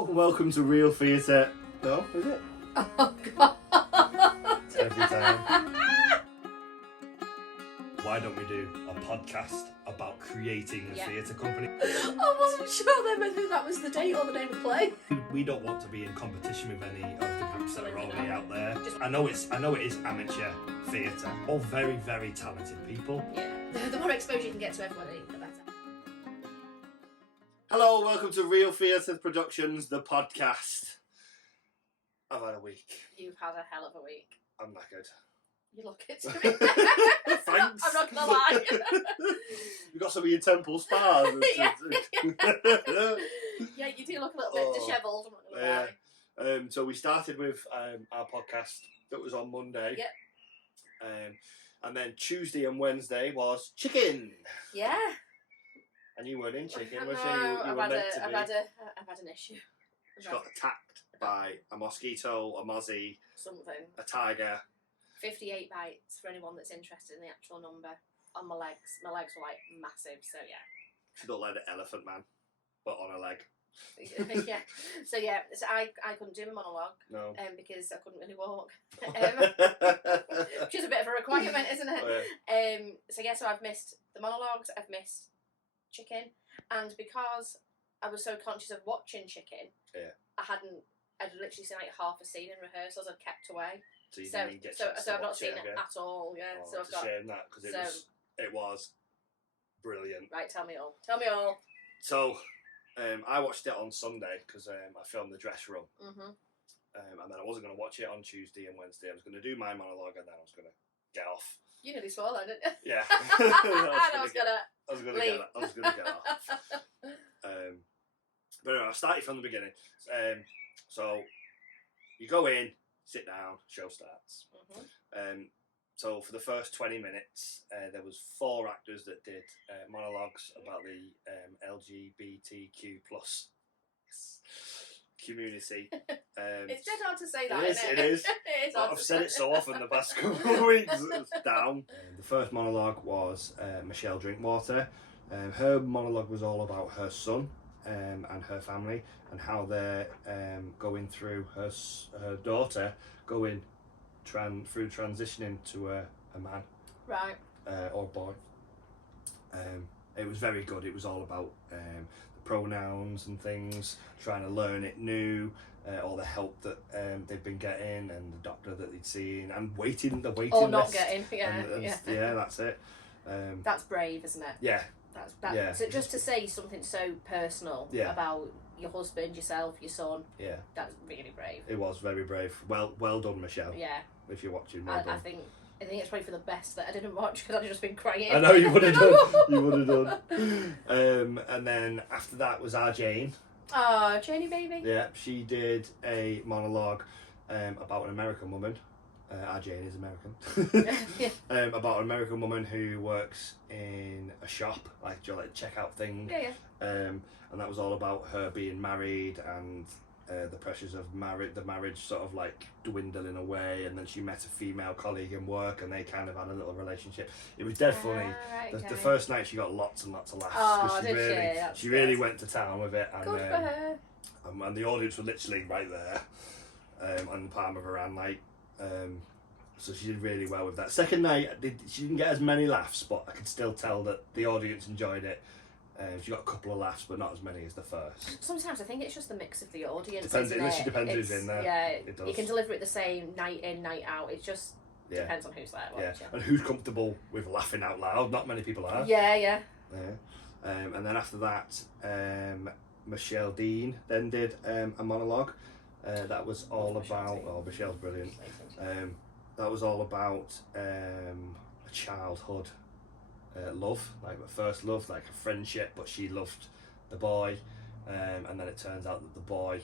Hello, welcome to Real Theatre. No, is it? Oh God! Every time. Why don't we do a podcast about creating a theatre company? I wasn't sure then whether that was the date or the name of the play. We don't want to be in competition with any of the groups that are already out there. I know it is amateur theatre. All very, very talented people. Yeah, the more exposure you can get to everybody, the better. Hello, welcome to Real Theatre Productions, the podcast. I've had a week. You've had a hell of a week. I'm knackered. You look it to me. Thanks. I'm not gonna lie. You got some of your temple spars. Yeah, you do look a little bit dishevelled. I'm not gonna lie. So we started with our podcast that was on Monday. Yep. And then Tuesday and Wednesday was chicken. Yeah. And you weren't in chicken, I was you? know, You were meant to be. I've had an issue. She got attacked by a mosquito, a mozzie, something. a tiger. 58 bites for anyone that's interested in the actual number on my legs. My legs were like massive, so yeah. She looked like the elephant man, but on a leg. Yeah. So yeah, so I couldn't do my monologue. No. Because I couldn't really walk. Which is a bit of a requirement, isn't it? Oh, yeah. So I've missed the monologues, I've missed chicken, and because I was so conscious of watching chicken, yeah, I'd literally seen like half a scene in rehearsals. I'd kept away. So you didn't get so I've not watch seen it at all. Yeah. Oh, So it's a shame that because it was brilliant. Right, tell me all. Tell me all. So, I watched it on Sunday because I filmed the dress room. Mhm. And then I wasn't going to watch it on Tuesday and Wednesday. I was going to do my monologue and then I was going to get off. You nearly swore then, didn't you? Yeah. I was gonna leave. I was going to get off. But anyway, I'll start it from the beginning. So you go in, sit down, show starts. Mhm. So for the first 20 minutes, there was 4 actors that did monologues about the LGBTQ plus community. It's dead hard to say that, It is. It is hard I've to said say. it so often the past couple of weeks. It's down. The first monologue was Michelle Drinkwater. Her monologue was all about her son and her family and how they're going through her daughter going through transitioning to a man, Right. or boy. It was very good. It was all about the pronouns and things, trying to learn it new, all the help that they've been getting, and the doctor that they'd seen, and the waiting Or not list. getting, yeah. Yeah, that's it. That's brave, isn't it? Yeah. That's so just to say something so personal about your husband, yourself, your son. Yeah. That's really brave. It was very brave. Well done, Michelle. Yeah. If you're watching, I think it's probably for the best that I didn't watch because I'd just been crying. I know you would have done. You would have done. And then after that was our Jane. Oh, Janie baby. Yeah, she did a monologue about an American woman. Our Jane is American. About an American woman who works in a shop, like checkout thing. Yeah. And that was all about her being married and the pressures of the marriage sort of like dwindling away, and then she met a female colleague in work and they kind of had a little relationship. It was dead funny. Right, okay. The first night she got lots and lots of laughs. Oh, she really went to town with it. And, good for her. And the audience were literally right there, on the palm of her hand, like. So she did really well with that. Second night, she didn't get as many laughs, but I could still tell that the audience enjoyed it. She got a couple of laughs, but not as many as the first. Sometimes I think it's just the mix of the audience. Depends who's in there. Yeah, it does. You can deliver it the same night in, night out. It just depends on who's there. Yeah, and who's comfortable with laughing out loud. Not many people are. Yeah. And then after that, Michelle Dean then did a monologue. That was all about. Oh, Michelle's brilliant. That was all about a childhood love, like a first love, like a friendship, but she loved the boy, and then it turns out that the boy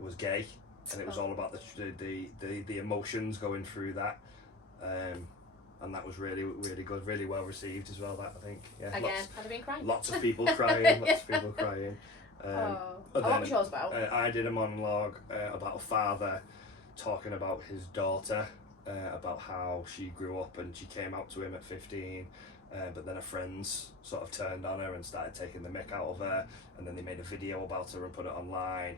was gay, and it was all about the emotions going through that, and that was really, really good, really well received as well. That I think, yeah. Again, I'd have been crying. Lots of people crying. Lots of people crying. What was yours about? I did a monologue about a father talking about his daughter, about how she grew up and she came out to him at 15, but then her friends sort of turned on her and started taking the mick out of her, and then they made a video about her and put it online.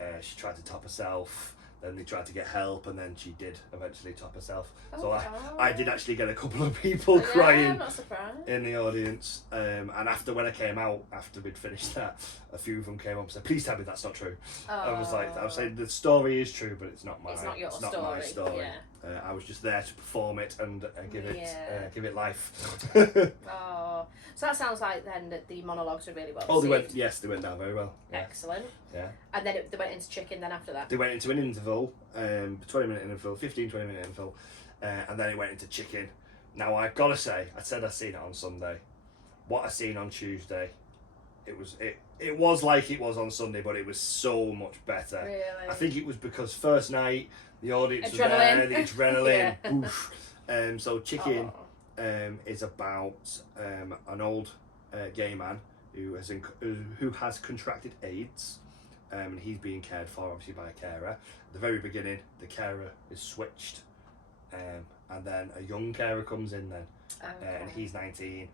Okay. She tried to top herself, then they tried to get help, and then she did eventually top herself. Oh, So wow. I did actually get a couple of people Yeah, crying I'm not surprised. in the audience, and after when I came out, after we'd finished that, a few of them came up and said, "Please tell me that's not true." I was saying the story is true, but it's not my. It's not your my story. Yeah. I was just there to perform it and give it life. Oh, so that sounds like then that the monologues were really well Oh, received. they went down very well. Yeah. Excellent. Yeah. And then they went into chicken then after that. They went into an interval, 20-minute interval, 15-20-minute interval, and then it went into chicken. Now I've got to say, I said I seen it on Sunday. What I seen on Tuesday, it was like it was on Sunday, but it was so much better. Really? I think it was because first night the audience was there, the adrenaline. Yeah. Oof. So chicken is about an old gay man who has contracted AIDS. And he's being cared for obviously by a carer. At the very beginning, the carer is switched, and then a young carer comes in then, and he's 19,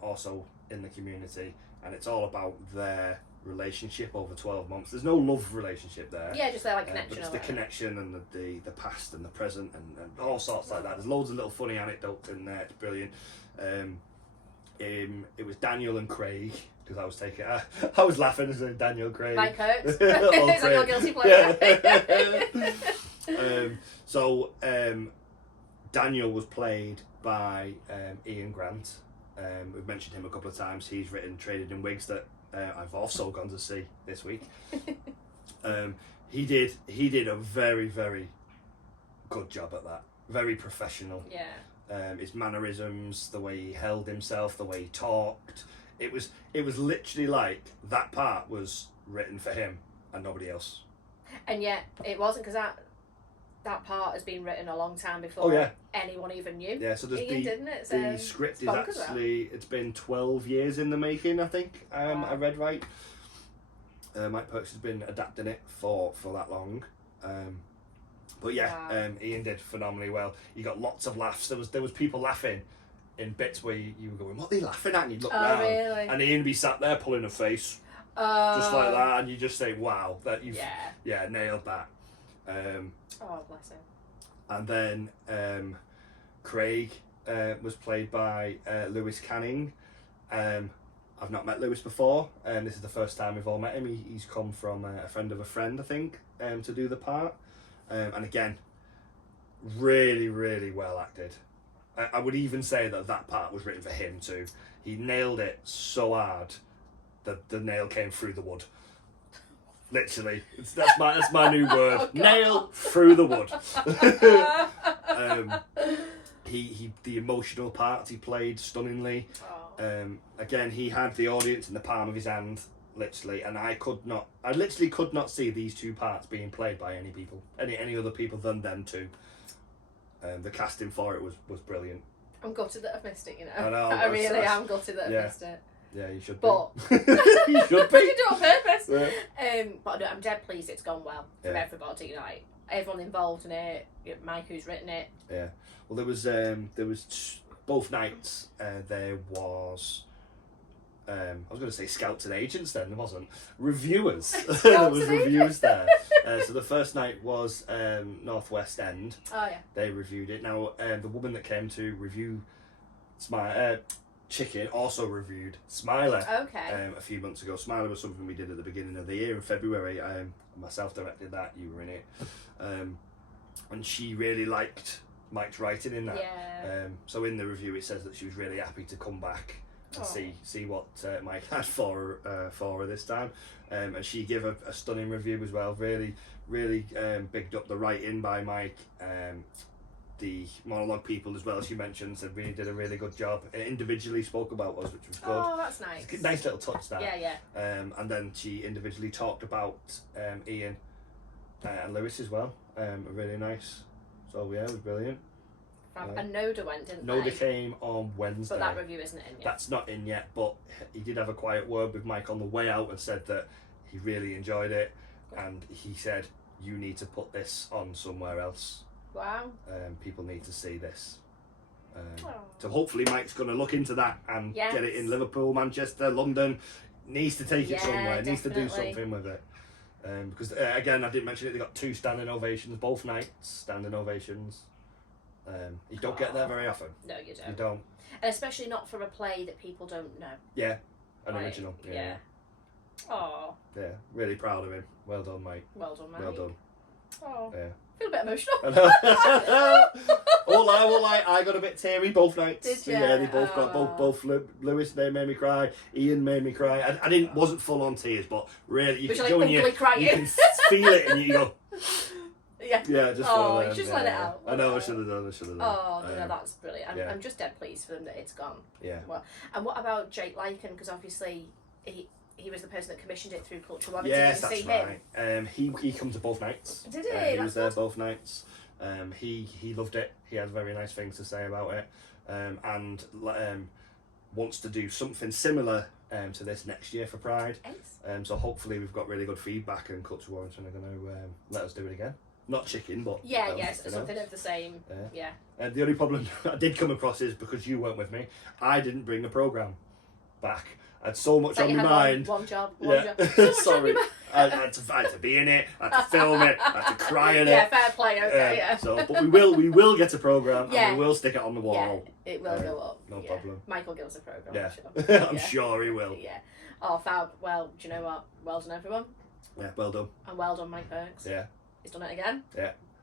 also in the community, and it's all about their relationship over 12 months. There's no love relationship there. Yeah, just their like connection. But it's the connection and the past and the present and all sorts like that. There's loads of little funny anecdotes in there. It's brilliant. It was Daniel and Craig. Because I was taking, I was laughing as a Daniel Craig. Like Kirk. Is that your guilty pleasure? Yeah. Daniel was played by Ian Grant. We've mentioned him a couple of times. He's written Traded in Wigs that I've also gone to see this week. He did a very, very good job at that. Very professional. Yeah. His mannerisms, the way he held himself, the way he talked. It was literally like that part was written for him and nobody else. And yet it wasn't, because that part has been written a long time before anyone even knew. Yeah, so there's Ian, didn't it? the script is actually, it's been 12 years in the making, I think. Wow. I read right. Mike Perks has been adapting it for that long. But yeah, wow. Ian did phenomenally well. You got lots of laughs. There was people laughing in bits where you were going, "What are they laughing at?" And you'd look down, really? and Ian would be sat there pulling a face, just like that, and you just say, "Wow, that you've nailed that." Oh, bless him. And then Craig was played by Lewis Canning. I've not met Lewis before, and this is the first time we've all met him. He's come from a friend of a friend, I think, to do the part. And again, really, really well acted. I would even say that part was written for him too. He nailed it so hard that the nail came through the wood. Literally, that's my new word. Oh, nail through the wood. The emotional part he played stunningly. Oh. Again, he had the audience in the palm of his hand, literally, and I literally could not see these two parts being played by any other people than them two. The casting for it was brilliant. I'm gutted that I've missed it, you know. I know. I really am gutted that I've missed it. Yeah, you should But be. You should be. you do it on purpose. Yeah. But no, I'm dead pleased it's gone well from everybody. You know, like, everyone involved in it. Mike, who's written it. Yeah. Well, there was both nights. There was. I was going to say scouts and agents. Then there wasn't reviewers. There was reviewers there. So the first night was Northwest End. Oh yeah. They reviewed it. Now the woman that came to review Chicken also reviewed Smiler. Okay. A few months ago. Smiler was something we did at the beginning of the year in February. Myself directed that. You were in it, and she really liked Mike's writing in that. Yeah. So in the review it says that she was really happy to come back and see what Mike had for her this time, and she gave a stunning review as well. Really bigged up the writing by Mike. The monologue people as well, as you mentioned, said really did a really good job. Individually spoke about us, which was good. Oh, that's nice. It's a nice little touch that. Yeah. And then she individually talked about Ian and Lewis as well. Really nice. So yeah, it was brilliant. And Noda went, didn't Noda they? came on Wednesday. But that review isn't in yet. That's not in yet, but he did have a quiet word with Mike on the way out and said that he really enjoyed it, and he said, "You need to put this on somewhere else. Wow. People need to see this." So hopefully Mike's going to look into that and Yes. get it in Liverpool, Manchester, London. Needs to take it Yeah, somewhere. Needs to do definitely. something with it. Because again, I didn't mention it. They got 2 standing ovations both nights. Standing ovations. You don't get that very often. No, you don't. You don't. And especially not for a play that people don't know. Yeah, an Like, original. Yeah. Oh, Yeah, really proud of him. Well done, Mike. well done, Mike. Well done. Oh, Yeah. I feel a bit emotional. I know. I got a bit teary both nights. Did Yeah, ya? they both got both. Lewis, they made me cry. Ian made me cry. I wasn't full on tears, but really, you Which can are go like and ugly crying. you can feel it, and you go, Yeah. yeah, just. Oh, one you of just them, let it yeah. out. I know. I should have done. Oh, no, that's brilliant. yeah. I'm just dead pleased for them that it's gone. Yeah. Well, and what about Jake Lycan? Because obviously he was the person that commissioned it through Culture One. Yes, Did you see that's him? right. He come to both nights. Did he? He That's was there good. both nights. He loved it. He had very nice things to say about it, and wants to do something similar to this next year for Pride. Ace. So hopefully we've got really good feedback, and Culture Warrington are going to let us do it again. Not chicken, but Yeah, yes, something of the same. Yeah. Yeah. The only problem I did come across is because you weren't with me, I didn't bring the programme back. I had so much So on you my had mind. one job. Yeah. So much on Sorry. your mind. I had to be in it. I had to film it. I had to cry in Yeah, it. fair play. Okay, yeah. So, but we will get a programme, Yeah. and we will stick it on the wall. Yeah, it will go up. no yeah. problem. Michael gives a program. Yeah, I'm sure. I'm Yeah. sure he will. Yeah. Oh, fab. Well, do you know what? Well done, everyone. Yeah, well done. And well done, Mike Perks. Yeah. He's done it again.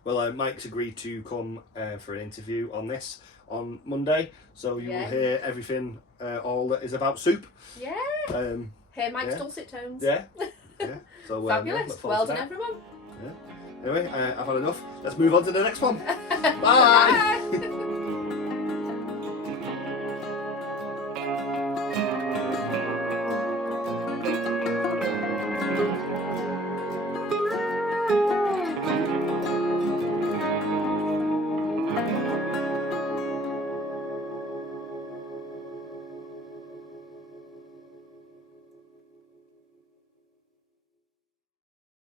Well, Mike's agreed to come for an interview on this on Monday, so you will hear everything, all that is about soup. Yeah. Um, Hear Mike's Yeah. dulcet tones. yeah. Yeah. So Fabulous. look forward Well to done, that. everyone. Anyway, I've had enough. Let's move on to the next one. Bye. Bye.